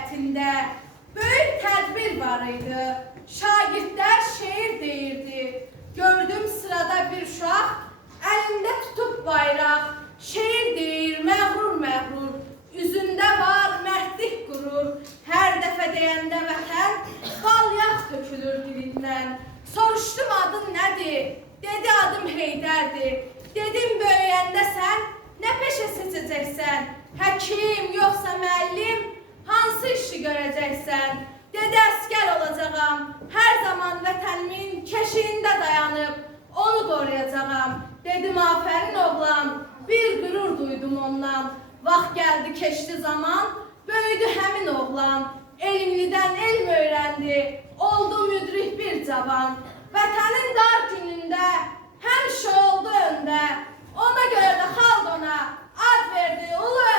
həyətində böyük tədbir var idi. Şagirdlər şeir deyirdi. Gördüm sırada bir uşaq, əlində tutub bayraq. Şeir deyir, məğrur məğrur, üzündə var mərdlik qurur. Hər dəfə deyəndə vətən, bal yağ tökülür dilindən. Soruşdum adın nədir? Dedi adım Heydərdir. Dedim böyüyəndə sən nə peşə seçəcəksən? Həkim, yoxsa müəllim, hansı işi görəcəksən? Dedi əskər olacağam, hər zaman vətənimin keşiyində dayanıb, onu qoruyacağam. Dedim afərin oğlan, bir qürur duydum ondan. Vaxt gəldi keçdi zaman, böyüdü həmin oğlan. Elmlidən elm öyrəndi, oldu müdrik bir cavan. Vətənin dar günündə həmişə oldu öndə. Ona görə də xalq ona ad verdi ulu